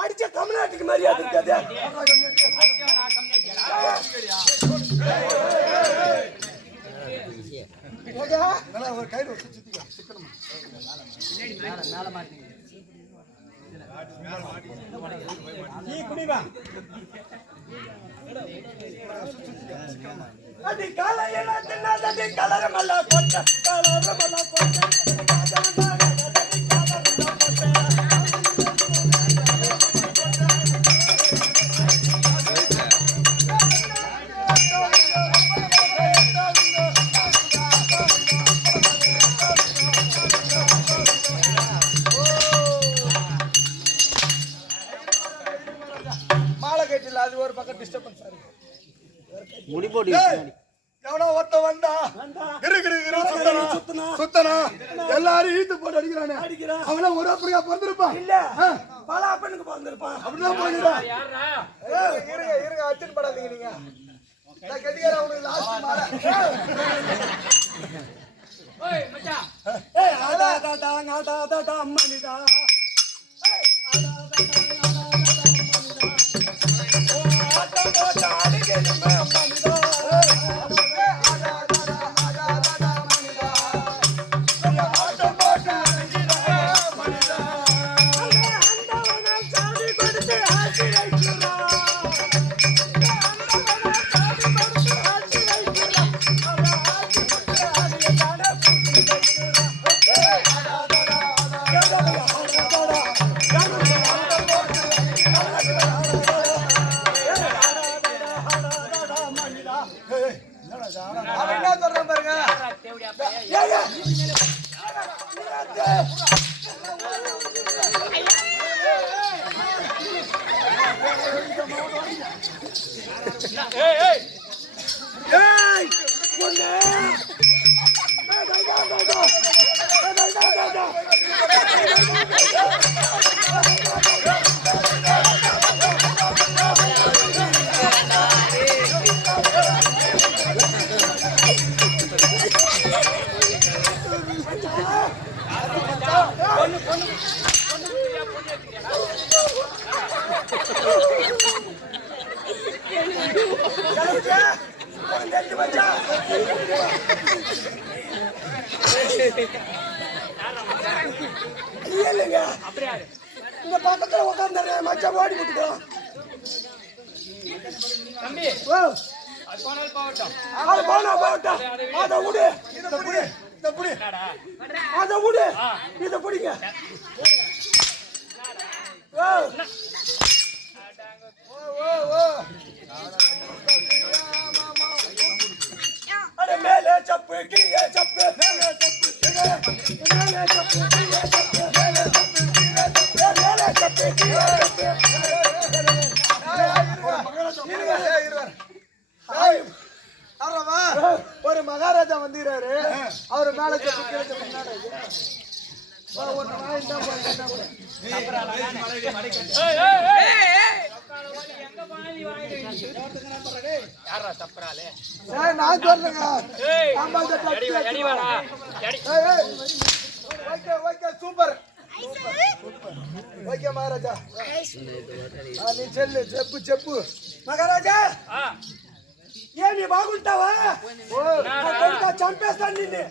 அடிச்ச தமிழ்நாட்டுக்கு மரியாதை இருக்காது. ஒரு கையில் அடி காலையில தின்னதடி கலரமல்ல கொட்ட கலரமல்ல கொட்ட அது ஒரு பக்கம் டிஸ்டர்பன்ஸ் இருக்கு. முடி போடி எவனோ ஒருத்த வந்தா சுத்தனா எல்லாரும் ஈத்து போட்டு அடிக்கிறானே. அவன ஒரு அப்படியா பிறந்திருப்பான் இல்ல பல அப்பனுக்கு பிறந்திருப்பான். அப்படிதான் போயிடுறான். இருங்க அச்சன் படாதீங்க நீங்க. நான் கட்டிக்கார அவனுக்கு லாஸ்ட் மாற. ஓய் மச்சான். ஏய் ஆடா டா ngada டா அம்மனிடா. ஏய் ஆடா டா இந்த பக்கத்துல உட்கார்ந்து மச்சா ஓடி விட்டுக்கோ. அது போனால் போகட்டும். அது போனா போகட்டும். அதை விடு. இதை புடி. இதை புடி. அதை விடு. இதை பிடிங்க. அட மேலே சப்பு கீழே சப்பு மேலே சப்பு கீழே மேலே சப்பு கீழே சப்பு மேலே சப்பு கீழே சப்பு மேலே சப்பு கீழே சப்பு ஒரு மகாராஜா வந்துறாரு. அவரு மேல சப்பு கீழே சப்பு நான் சொல்லுங்க. Super okay Maharaja. நீ செல்லு செப்பு செப்பு మహారాజా ఏమి బాగుంటావా చంపేస్తాను నిన్ను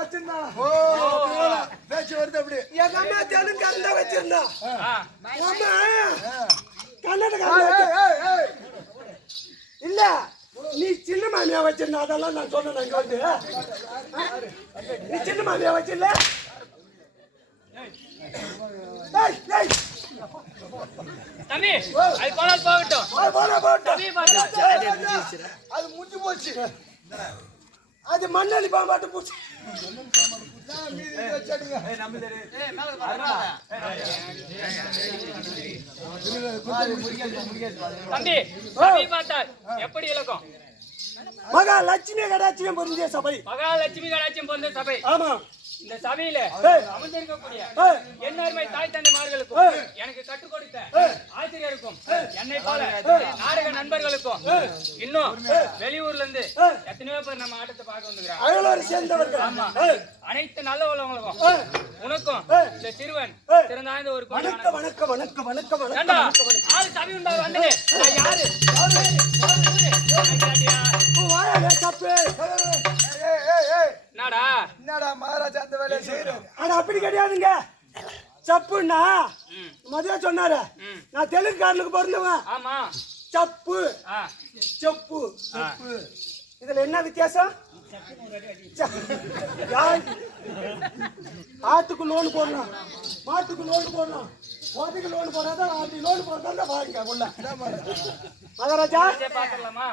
వచ్చిందా பேச்சு வருது அப்படி எங்க அம்மா தெலுங்காரன் தான் வச்சிருந்தா அம்மா கன்னடக்காரன் இல்ல நீ சின்ன மாமியா வச்சிருந்தா அதெல்லாம் நான் சொன்னேன் இங்க வந்து நீ சின்ன மாமியா வச்சிருந்த தம்பி அது போனால் போகட்டும் அது முடிஞ்சு போச்சு அது மண்ணலி பாம்பாட்டு போச்சு தம்பி பார்த்தால் எப்படி இலக்கம் மகாலட்சுமி கடாட்சியம் பொருந்திய சபை மகாலட்சுமி கடாட்சியம் பொருந்திய சபை ஆமா இந்த சபையில அமர்ந்திருக்கக்கூடிய என்னருமை தாய் தந்தைமார்களுக்கும் எனக்கு கற்றுக் கொடுத்த ஆசிரியருக்கும் என்னை போல நாடக நண்பர்களுக்கும் இன்னும் வெளியூர்ல இருந்து எத்தனையோ பேர் நம்ம ஆட்டத்தை பார்க்க வந்துக்கிறாங்க. ஆமா அனைத்து நல்ல உள்ளவங்களுக்கும் உனக்கும் இந்த சிறுவன் சிறந்தாய்ந்த ஒரு வணக்கம் வணக்கம் வணக்கம் வணக்கம் ஆள் சபை உண்டா வந்து யாரு என்னடா மகாராஜா அந்த வேலையை செய்யறாரு. ஆனா அப்படி கிடையாதுங்க. சப்புன்னா மதியம் சொன்னாரு நான் தெலுங்குக்காரனுக்கு பிறந்தவன். ஆமா சப்பு செப்பு இதுல என்ன வித்தியாசம்? ஆட்டுக்கு லோன் போடலாம் மாட்டுக்கு லோன் போடலாம் கோதைக்கு லோன் போடாதான் ஆட்டுக்கு லோன் போடுறதா பாருங்க உள்ள மகாராஜா பாக்கலாமா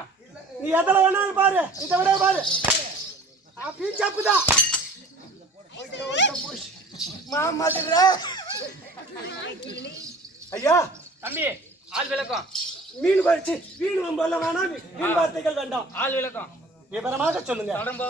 நீ எதுல வேணாலும் பாரு இதை விட பாரு அப்பயும் சப்புதான் ஐயா தம்பி ஆள் விளக்கம் மீன் வச்சு மீன் வம்பல்ல வேணாம் மீன் வார்த்தைகள் வேண்டாம் ஆள் விளக்கம் விவரமாக சொல்லுங்க தொடர்போ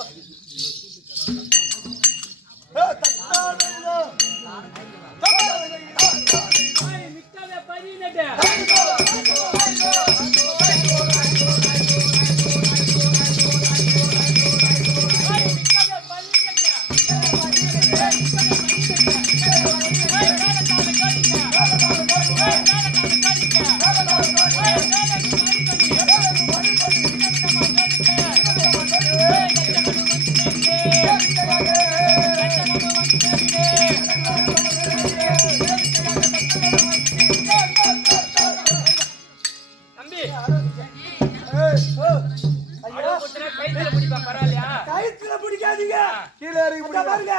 கயிற்றுல பிடிக்காதீங்க கீழே இறங்கி பாருங்க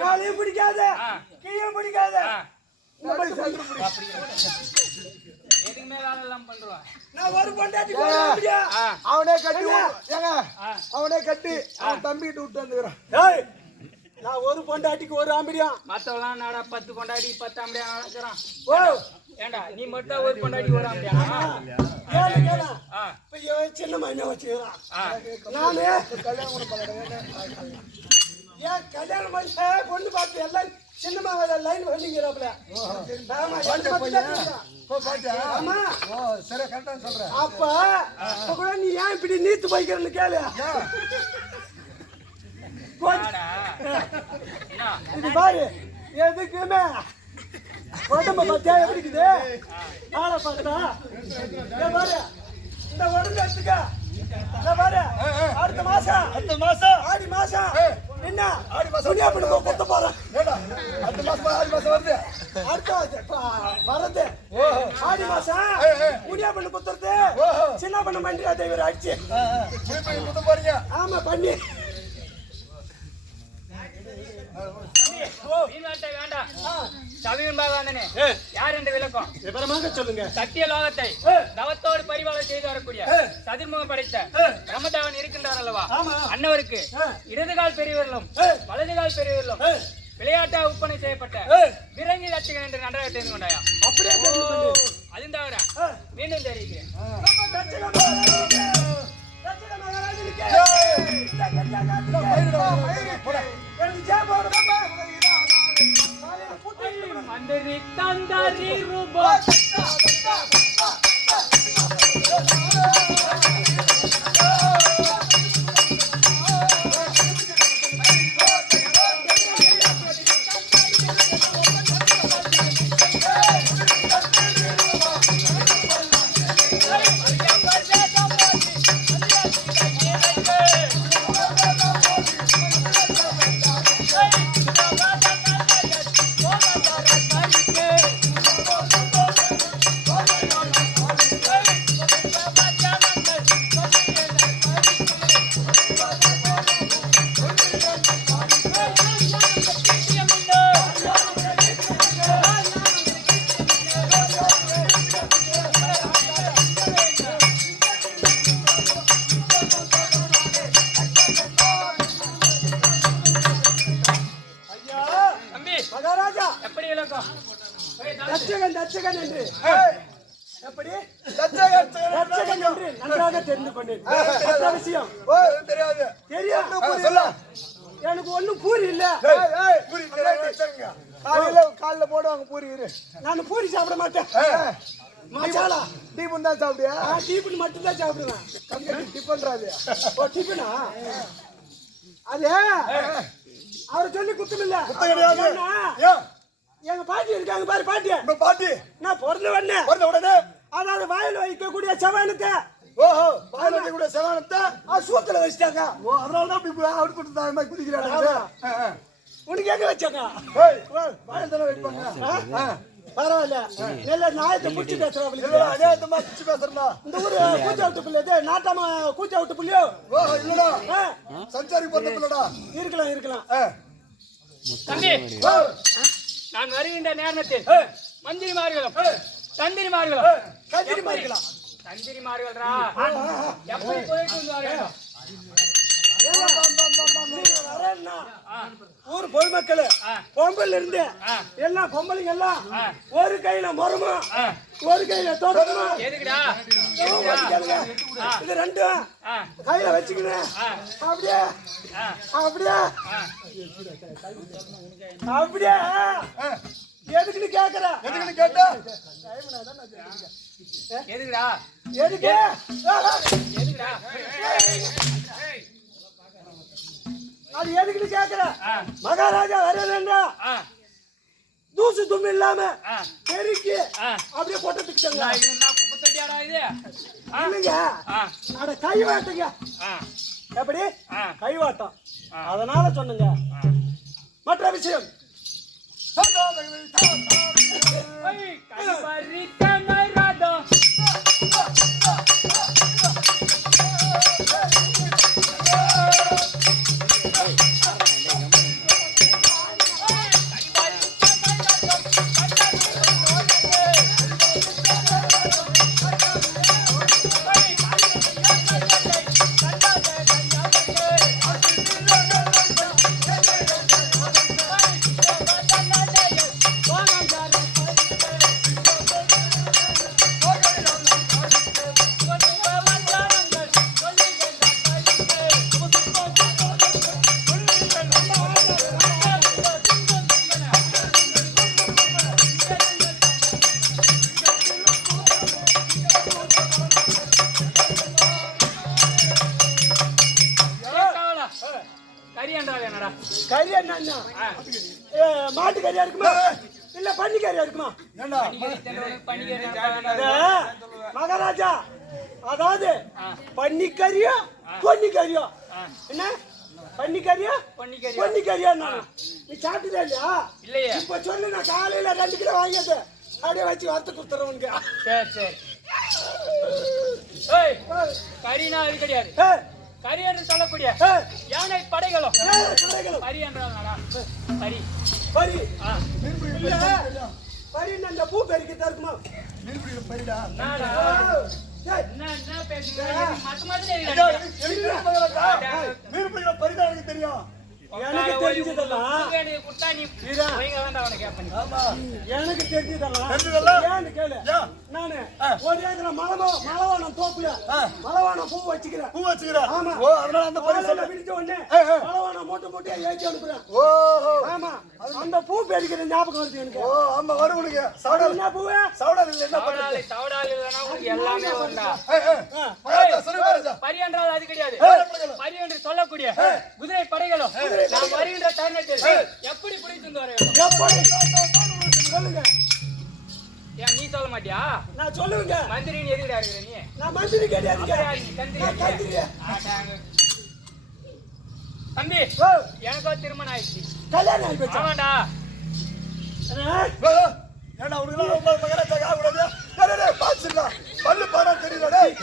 மேலையும் பிடிக்காத கீழே பிடிக்காத எதுக்கு மேல எல்லாம் பண்றோம் நான் ஒரு பொண்டாட்டி அவனே கட்டி அவனே கட்டி அவன் தம்பிட்டு விட்டு வந்துக்கிறான். நான் ஒரு பொண்டாட்டிக்கு ஒரு ஆம்படியா மத்தவெல்லாம் நாடா 10 பொண்டாட்டி 10 ஆம்படியா நடக்கிறான். ஓ ஏண்டா நீ மட்டும் ஒரு பொண்டாட்டி ஒரு ஆம்படியா சின்ன மைனா வச்சுக்கிறான். நானு ஏன் கல்யாணம் பண்ண பொண்ணு பார்த்து எல்லாம் சின்னமா லைன் பண்ணிக்கிறாப்ல அப்ப கூட நீ ஏன் இப்படி நீத்து போய்க்கிறன்னு கேளு. இது பாரு எதுக்குமே உடம்ப பார்த்தியா எப்படி இருக்குது ஆளை பார்த்தா பாரு இந்த உடம்பு எடுத்துக்க பாரு அடுத்த மாசம் ஆடி மாசம் என்ன ஆடி மாசம் குத்த போறேன் அடுத்த மாசம் ஆடி மாசம் வருது வரது ஆடி மாசம் முடியா பண்ணு குத்துறது சின்ன பண்ண மண்டியா தேவர் அடிச்சு குத்த போறீங்க. ஆமா பண்ணி வேண்டாம் சமீபம் பாகாந்தனே யார் என்று விளக்கம் விவரமாக சொல்லுங்க. சத்திய லோகத்தை தவத்தோடு பரிபாலனை செய்து வரக்கூடிய சதுர்முகம் படைத்த பிரம்மதேவன் இருக்கின்றார் அல்லவா? அன்னவருக்கு இடது கால் பெரியவர்களும் வலது கால் பெரியவர்களும் விளையாட்டா ஒப்பனை செய்யப்பட்ட விரங்கி ரட்சகன் என்று நன்றாக தெரிந்து கொண்டாயா? அப்படியே அதுவும் தவிர மீண்டும் தெரிவிக்கிறேன். மந்திரி தந்தாரி ரூபா தச்சகன் என்று எப்படி தச்சகன் என்று நன்றாக தெரிந்து கொண்டேன். விஷயம் தெரியாது. தெரியும். எனக்கு ஒண்ணும் பூரி இல்ல. காலையில போடுவாங்க பூரி. நான் பூரி சாப்பிட மாட்டேன். மசாலா டீபன் தான் சாப்பிடுயா? டீபன் மட்டும் தான் சாப்பிடுவேன். டிஃபன்றாது. ஓ டிஃபனா? அது அவர் சொல்லி குத்தம் இல்ல. குத்தம் கிடையாது. எங்க பாட்டி இருக்காங்க பாரு. பாட்டி நான் பிறந்த உடனே அதாவது வாயில் வைக்கக்கூடிய செவானத்தை ஓஹோ வாயில் வைக்கக்கூடிய செவானத்தை சூத்துல வச்சுட்டாங்க. ஓ அதனாலதான் அப்படி கொடுத்து குதிக்கிறாங்க. உனக்கு எங்க வச்சாங்க? வாயில் தானே வைப்பாங்க. பரவாயில்ல. நல்ல நாயத்தை புடிச்சு பேசுறா. இந்த ஊரு கூச்சா விட்டு பிள்ளை நாட்டாம கூச்சா விட்டு பிள்ளையோ? ஓஹோ இல்லடா, சஞ்சாரி போட்ட பிள்ளடா. இருக்கலாம். தம்பி, நான் வருகின்ற நேரத்தில் மந்திரிமார்களும் தந்திரிமார்களும் எப்படி போயிட்டு வந்தார்கள்? ஊர் பொதுமக்கள் பொம்பல் இருந்து எல்லாம் பொம்பளைங்க எல்லாம் ஒரு கையில மரமும் ஒரு கையில தோட்டமும் இது ரெண்டும் கையில வச்சுக்கிறேன். அப்படியே எதுக்குன்னு கேக்குற? எதுக்குன்னு கேட்டா எதுக்குடா? அது எதுக்குன்னு கேக்குற? மகாராஜா வரலன்னா தூசு தும்மி இல்லாம பெருக்கி அப்படியே போட்டுக்கிட்டாங்க. இல்லைங்க, அட கைவாட்டுங்க. எப்படி கைவாட்டம்? அதனால சொன்னங்க. மற்ற விஷயம் கறி என்ன? மாட்டு கறியா இருக்குமா இல்ல பன்னி கறியா இருக்குமா? மகாராஜா, அதாவது பன்னி கறியோ பொன்னி கறியோ என்ன பண்ணிக்கறியா பண்ணிக்கறியா பண்ணிக்கறியா நீ சாப்பிட்டதே இல்லையா இல்லையே இப்ப சொல்லு நான் காலையில 2 கிலோ வாங்கிட்டு அப்படியே வச்சு வறுத்து கொடுத்துறேன் உனக்கு சரி ஏய் கறினா அது கிடையாது கறி என்று சொல்லக்கூடிய யானை படைகளும் கறி என்றால் கறி பரி பரி அந்த பூ பெருக்கிட்டா இருக்குமா மீன்பிடிக்கிற பரிடா என்ன பேசுறீங்க மத்த மாதிரி மீன்பிடிக்கிற பரிடா எனக்கு தெரியும் எனக்கு தெரிஞ்சதெல்லாம் குட்டா நீ வைங்க வேண்டாம் அவனை கேட்பேன் ஆமா எனக்கு தெரிஞ்சதெல்லாம் ஏன்னு கேளு நானு ஒரு ஏக்கர மலவானம் தோப்புல மலவானம் பூ வச்சுக்கிறேன் ஆமா ஓ அதனால அந்த பரி சொல்ல பிடிச்ச உடனே மலவானம் மூட்டை ஏற்றி அனுப்புறேன் ஓஹோ ஆமா அந்த பூ பெருக்கிற ஞாபகம் வருது எனக்கு ஓ ஆமா வரும் உனக்கு சவுடால் என்ன பூவே சவுடால் இல்ல என்ன பண்றது சவுடால் இல்லனா உங்களுக்கு எல்லாமே வந்தா பரி என்றால் அது கிடையாது பரி என்று சொல்லக்கூடிய குதிரை படைகளும் நான் வருகின்ற தருணத்தில் எப்படி பிடித்து வர வேண்டும் எப்படி சொல்லுங்க ஏன் நீ சொல்ல மாட்டியா நான் சொல்லுங்க மந்திரி நீ எதுக்குடா இருக்கிற நீ நான் மந்திரி கிடையாது தம்பி எனக்கோ திருமணம் ஆயிடுச்சு கல்யாணம் ஆயிடுச்சு ஆமாண்டா ஏன்னா உனக்கு ரொம்ப மகனை தகா கூடாது டேய் பாத்துடா பல்லு பாரா தெரியல டேய்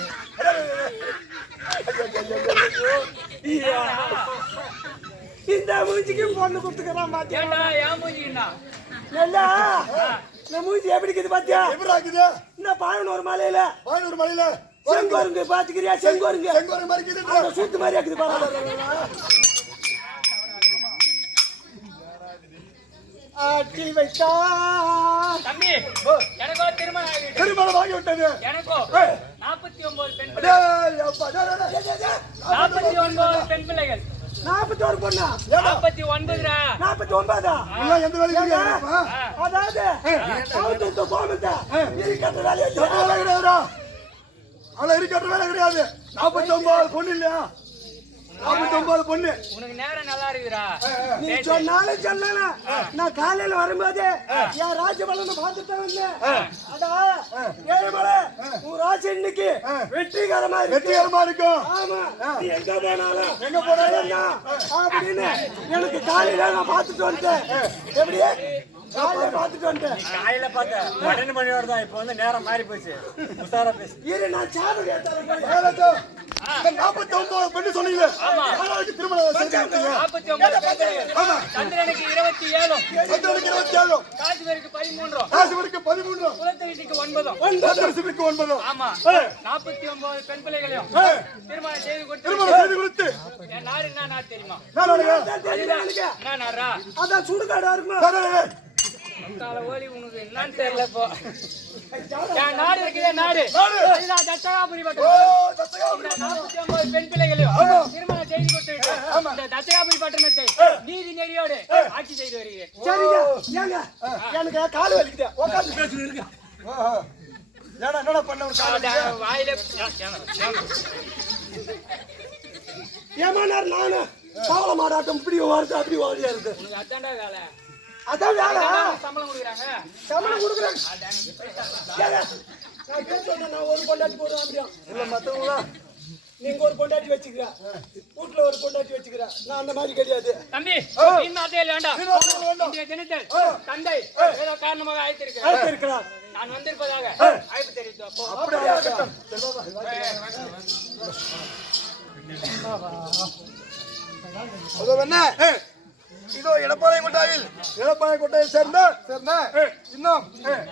இந்த மூஞ்சிக்கு பொண்ணு கொடுத்துக்கறான் பாத்தியா ஏண்டா ஏன் மூஞ்சிக்கினா நல்லா இந்த மூஞ்சி எப்படி இருக்குது பாத்தியா எப்படி இருக்குது இந்த 11 மலையில செங்கோருங்க பாத்துக்கிறியா செங்கோருங்க மாதிரி இருக்குது சூத்து மாதிரி இருக்குது பாரு ஆட்டி வைத்தா தம்பி எனக்கோ திருமணம் ஆகிவிட்டது திருமணம் ஆகி விட்டது எனக்கோ 49 பெண் டேய் அப்பா 49 பெண் பிள்ளைகள் 41 பொண்ணா 49 49 எல்லாம் எந்த வேலைக்கு இல்லையா அதாவது அவத்து கோமந்தா இருக்கட்ட வேலையை கிடையாதுடா அவள இருக்கட்ட வேலை கிடையாது 49 பொண்ணு இல்லையா 49 பொண்ணு உனக்கு நேரம் நல்லா இருக்குடா நீ சொன்னாலும் சொல்லலாம் நான் காலையில வரும்போது என் ராஜபலனை பார்த்துட்டு வந்தேன் அடா ஏழுமலை உன் ராசி இன்னைக்கு வெற்றிகரமா இருக்கும் ஆமா நீ எங்க போனாலும் அப்படின்னு எனக்கு காலையில நான் பார்த்துட்டு வந்துட்டேன் எப்படி காலையில பார்த்துட்டு வந்துட்டேன் காலையில பார்த்தேன் 12 மணியோட தான் இப்ப வந்து நேரம் மாறி போச்சு உசாரா பேசு இரு நான் சாப்பிட ஏத்தாலும் 49 பெண்ணு சொன்னீங்க யாராவது திருமணம் செஞ்சுட்டீங்க 49 பெண்கள் சந்திரனுக்கு 27 காசிவருக்கு 13 குலத்தரிசிக்கு 9 ஆமா 49 பெண் பிள்ளைகளையும் திருமணம் செய்து கொடுத்து என் நாடு என்ன நாடு தெரியுமா என்ன நாடா அதான் சுடுகாடா இருக்குமா கால ஓலி உனக்கு என்னன்னு தெரியல இப்போ என் நாடு இருக்குதே நாடு அதுதான் தச்சகாபுரி பட்டணம் 49 பெண் பிள்ளைகளையும் திருமணம் செய்து கொடுத்து இந்த தச்சகாபுரி பட்டணத்தை நீதி நெறியோடு ஆட்சி செய்து வருகிறேன் சரிங்க ஏங்க எனக்கு கால் வலிக்குது உட்கார்ந்து பேசுங்க இருங்க என்னடா பண்ண ஒரு காலம் வாயில ஏமானார் நானு பாவல மாடாட்டம் இப்படி வருது அப்படி ஓடியா இருக்கு உனக்கு அதான்டா வேலை அதான் வேலை சம்பளம் கொடுக்குறாங்க சம்பளம் கொடுக்குறாங்க நான் பேசுறேன் நான் ஒரு பொண்டாட்டி போடுறேன் அப்படியா இல்ல மத்தவங்களா நீங்க ஒரு பொண்டாட்டி வச்சுக்கிற வீட்டுல ஒரு பொண்டாட்டி வச்சுக்கிற நான் அந்த மாதிரி கிடையாது தம்பி இன்னாத்தையில் வேண்டாம் இன்றைய தினத்தில் தந்தை ஏதோ காரணமாக அழைத்திருக்கிறார் நான் வந்திருப்பதாக அழைப்பு தெரிவித்து அப்படியே இருக்கட்டும். இதோ எடப்பாளையம் கொட்டாயில் சேர்ந்த இன்னும்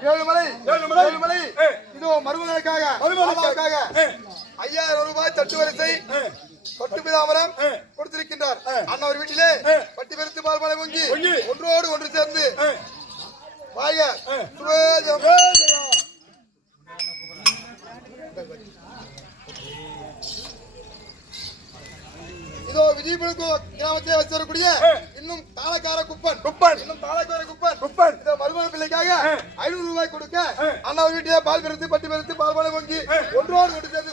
ஏழுமலை இதோ மறுமலைக்காக 5000 ரூபாய் தட்டு வரிசை பட்டு பிதாமரம் கொடுத்திருக்கின்றார் அண்ணவர் வீட்டிலே பட்டி பெருத்து பால்மலை பொங்கி ஒன்றோடு ஒன்று சேர்ந்து வாங்க இதோ விஜயபுரம் கிராமத்தை வச்சிருக்கக்கூடிய இன்னும் தாளக்கார குப்பன் இதோ மருமக பிள்ளைக்காக 500 ரூபாய் கொடுக்க அண்ணா வீட்டிலே பால் பெருத்து பட்டி பெருத்து பால்மலை பொங்கி ஒன்றோடு ஒன்று சேர்ந்து